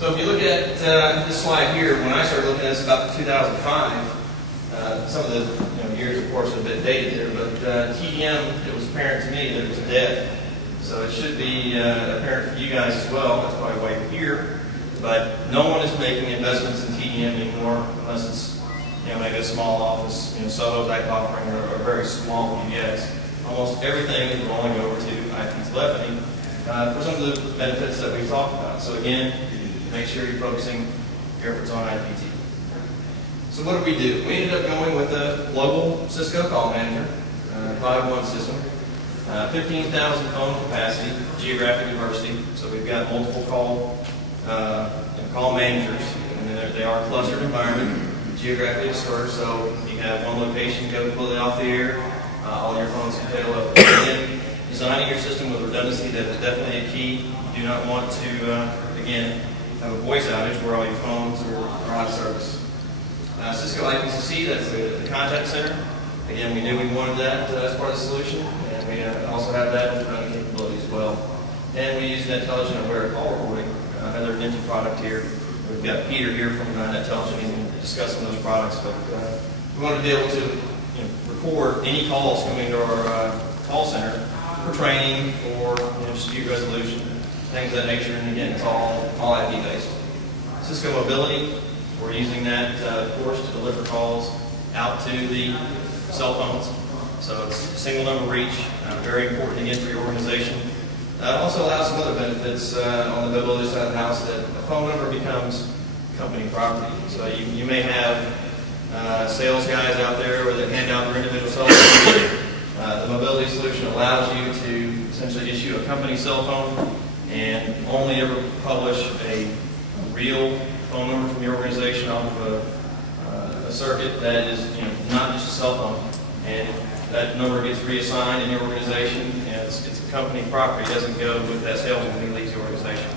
So if you look at this slide here, when I started looking at this about 2005, some of the years, of course, are a bit dated there, but TDM, it was apparent to me that it was dead. So it should be apparent for you guys as well. That's probably why you're here. But no one is making investments in TDM anymore unless it's maybe a small office, solo type offering or a very small PBX. Almost everything is rolling over to IP telephony for some of the benefits that we've talked about. So again, make sure you're focusing your efforts on IPT. So what did we do? We ended up going with a global Cisco call manager, 5.1 system, 15,000 phone capacity, geographic diversity. So we've got multiple call managers, and they are clustered environment, geographically dispersed. So you have one location go completely off the air, all your phones can tail up. Again, designing your system with redundancy, that is definitely a key. You do not want to, again, have a voice outage where all your phones are out of service. Cisco IPCC, that's the contact center. Again, we knew we wanted that as part of the solution, and we also have that with running capability as well. And we use Netelligent aware call recording, another Ninja product here. We've got Peter here from Netelligent. He's going to discuss some of those products, but we want to be able to record any calls coming into our call center for training, for dispute resolution, things of that nature. And again, it's all IP based. Cisco Mobility. We're using that, of course, to deliver calls out to the cell phones. So it's a single number reach, very important again for your organization. It also allows some other benefits on the mobility side of the house, that a phone number becomes company property. So you may have sales guys out there where they hand out their individual cell phones. The mobility solution allows you to essentially issue a company cell phone and only ever publish a real phone number from your organization off of a circuit that is not just a cell phone. And if that number gets reassigned in your organization, and it's a company property, it doesn't go with that salesman when he leaves the organization.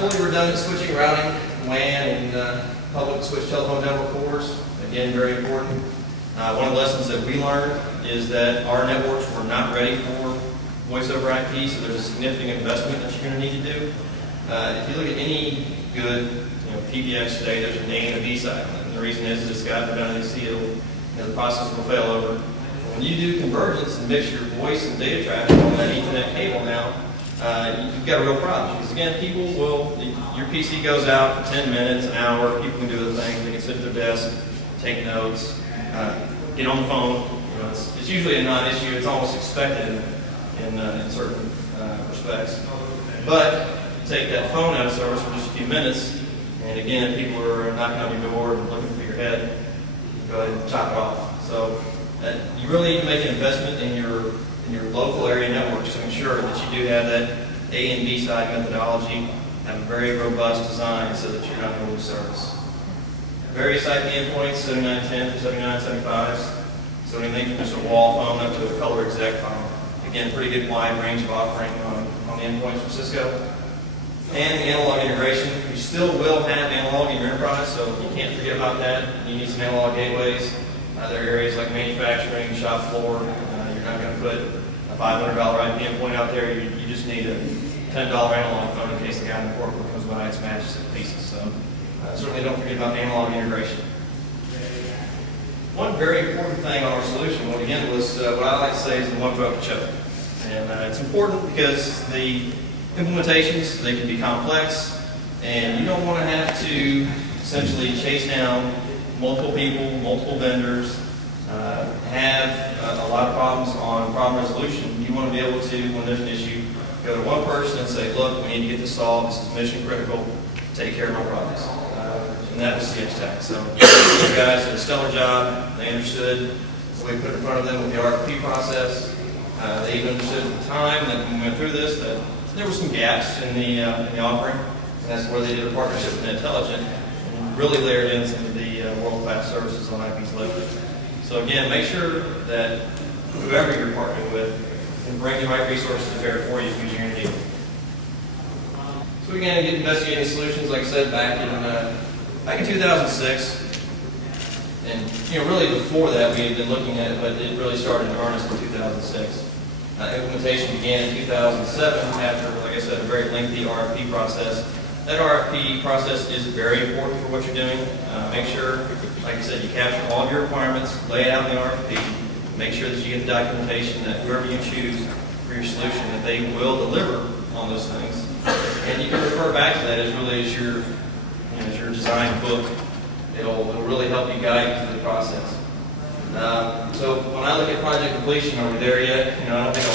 Fully redundant switching, routing, WAN, and public switch telephone network cores. Again, very important. One of the lessons that we learned is that our networks were not ready for voice over IP, so there's a significant investment that you're going to need to do. If you look at any good PBX today, there's an A and a B side. And the reason is it's got redundancy. The process will fail over. When you do convergence and mix your voice and data traffic on that Ethernet cable now, you've got a real problem. Because again, people will, your PC goes out for 10 minutes, an hour, people can do other things. They can sit at their desk, take notes, get on the phone. It's usually a non-issue. It's almost expected in certain respects. But take that phone out of service for just a few minutes, and again, people are knocking on your door and looking for your head. Go ahead and chop it off. So you really need to make an investment in your local area networks to ensure that you do have that A and B side methodology, have a very robust design so that you're not going to lose service. Various IP endpoints, 7910 to 7975s. So anything from just a wall phone up to a color exec phone. Again, pretty good wide range of offering on the endpoints from Cisco. And the analog integration. You still will have analog in your enterprise, so you can't forget about that. You need some analog gateways. There are areas like manufacturing, shop floor. You're not going to put a $500 IP endpoint out there. You just need a $10 analog phone in case the guy in the forklift comes by and smashes it to pieces. So certainly don't forget about analog integration. One very important thing on our solution, again, was what I like to say is the one throat to choke. And it's important because the implementations, they can be complex, and you don't want to have to essentially chase down multiple people, multiple vendors, have a lot of problems on problem resolution. You want to be able to, when there's an issue, go to one person and say, look, we need to get this solved, this is mission critical, take care of my problems. And that was CHTech. So those guys did a stellar job, they understood what we put in front of them with the RFP process. They even understood at the time that when we went through this that there were some gaps in the offering, and that's where they did a partnership with Netelligent and really layered in some of the world-class services on IP telephony. So again, make sure that whoever you're partnering with can bring the right resources to bear for you because you're going to need them. So we began to get investigating solutions, like I said, back in 2006. And really before that we had been looking at it, but it really started in earnest in 2006. Implementation began in 2007 after, like I said, a very lengthy RFP process that RFP process is very important for what you're doing. Make sure, like I said, you capture all of your requirements, lay it out in the RFP, make sure that you get the documentation that whoever you choose for your solution, that they will deliver on those things. And you can refer back to that as really as your design book. It'll really help you guide through the process. So when I look at project completion, are we there yet? I don't think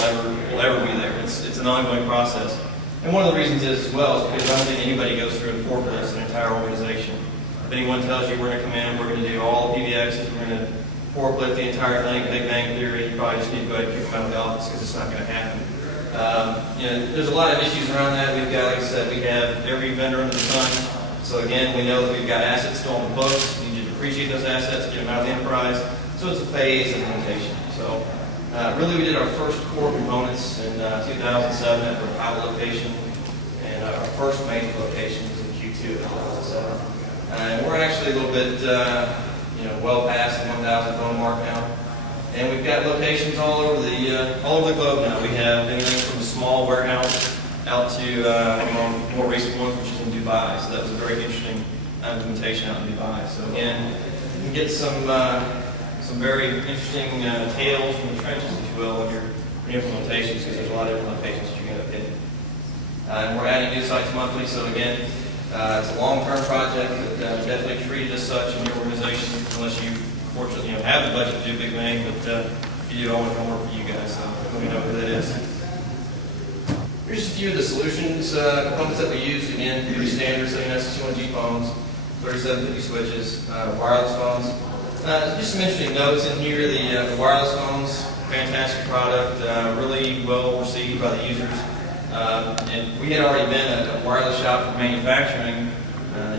we'll ever be there. It's an ongoing process. And one of the reasons is as well is because I don't think anybody goes through and forklifts an entire organization. If anyone tells you we're going to come in, we're going to do all PBXs, we're going to forklift the entire thing, Big Bang Theory, you probably just need to go ahead and kick them out of the office because it's not going to happen. There's a lot of issues around that. We've got, like I said, we have every vendor under the sun. So again, we know that we've got assets still on the books. We need to depreciate those assets, get them out of the enterprise. So it's a phased implementation. So really we did our first core components in 2007 at our pilot location, and our first major location was in Q2 of 2007. And we're actually a little bit, well past the 1,000 phone mark now. And we've got locations all over the globe now. We have anything from a small warehouse out to more recent ones, which is in Dubai. So that was a very interesting implementation out in Dubai. So again, you can get some very interesting tales from the trenches, if you will, of your implementations, because there's a lot of implementations that you end up hitting. And we're adding new sites monthly. So again, it's a long-term project that definitely treated as such in your organization, unless you fortunately have the budget to do Big Bang, but if you do, I want to work for you guys, so let me know who that is. Here's just a few of the solutions components that we use. Again, pretty standard, 7S200G phones, 3750 switches, wireless phones. Just some interesting notes in here. The wireless phones, fantastic product, really well received by the users. And we had already been a wireless shop for manufacturing,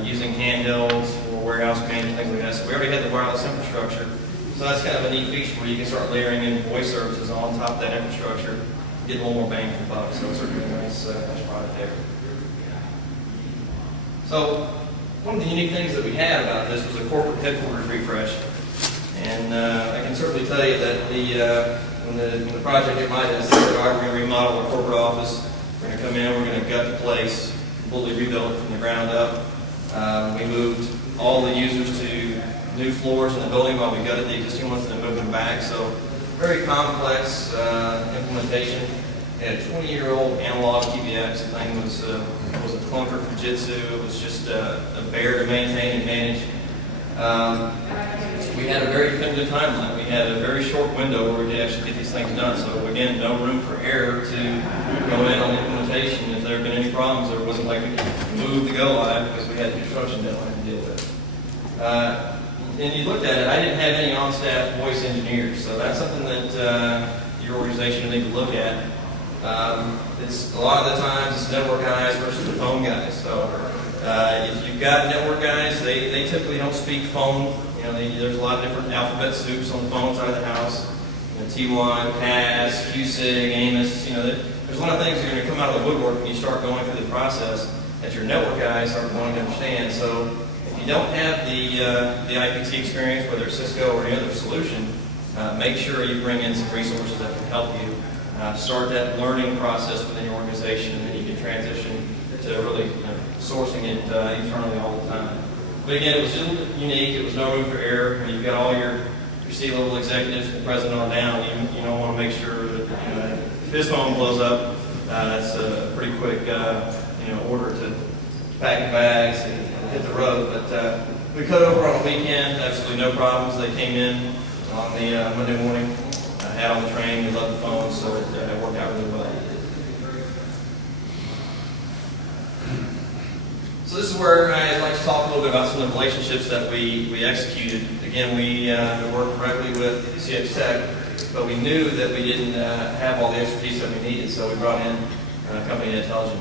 using handhelds for warehouse management, things like that. So we already had the wireless infrastructure. So that's kind of a neat feature where you can start layering in voice services on top of that infrastructure, get a little more bang for the buck. So it's a really nice product there. So one of the unique things that we had about this was a corporate headquarters refresh. And I can certainly tell you that when the project hit my desk, we're going to remodel our corporate office. We're going to come in, we're going to gut the place, completely rebuild it from the ground up. We moved all the users to new floors in the building while we gutted the existing ones and then moved them back. So very complex implementation. We had a 20-year-old analog PBX. The thing was a clunker Fujitsu. It was just a bear to maintain and manage. We had a very definitive timeline. We had a very short window where we could actually get these things done. So again, no room for error to go in on implementation. If there had been any problems, there wasn't like we could move the go live because we had the construction deadline to deal with. And you looked at it, I didn't have any on-staff voice engineers, so that's something that your organization will need to look at. It's a lot of the times it's network guys versus the phone guys. So if you've got network guys, they typically don't speak phone. There's a lot of different alphabet soups on the phone side of the house. T1, CAS, QSIG, AMOS. There's a lot of things that are going to come out of the woodwork when you start going through the process that your network guys are going to understand. So if you don't have the IPT experience, whether it's Cisco or any other solution, make sure you bring in some resources that can help you start that learning process within your organization, and then you can transition to really sourcing it internally all the time. But again, it was just unique. It was no room for error. You've got all your C-level executives from the president on down. You don't want to make sure that if his phone blows up, that's a pretty quick order to pack the bags and hit the road. But we cut over on a weekend, absolutely no problems. They came in on the Monday morning, had on the train, we loved the phone, so it worked out really well. So this is where I'd like to talk a little bit about some of the relationships that we executed. Again, we worked directly with CX Tech, but we knew that we didn't have all the expertise that we needed, so we brought in a company, Netelligent.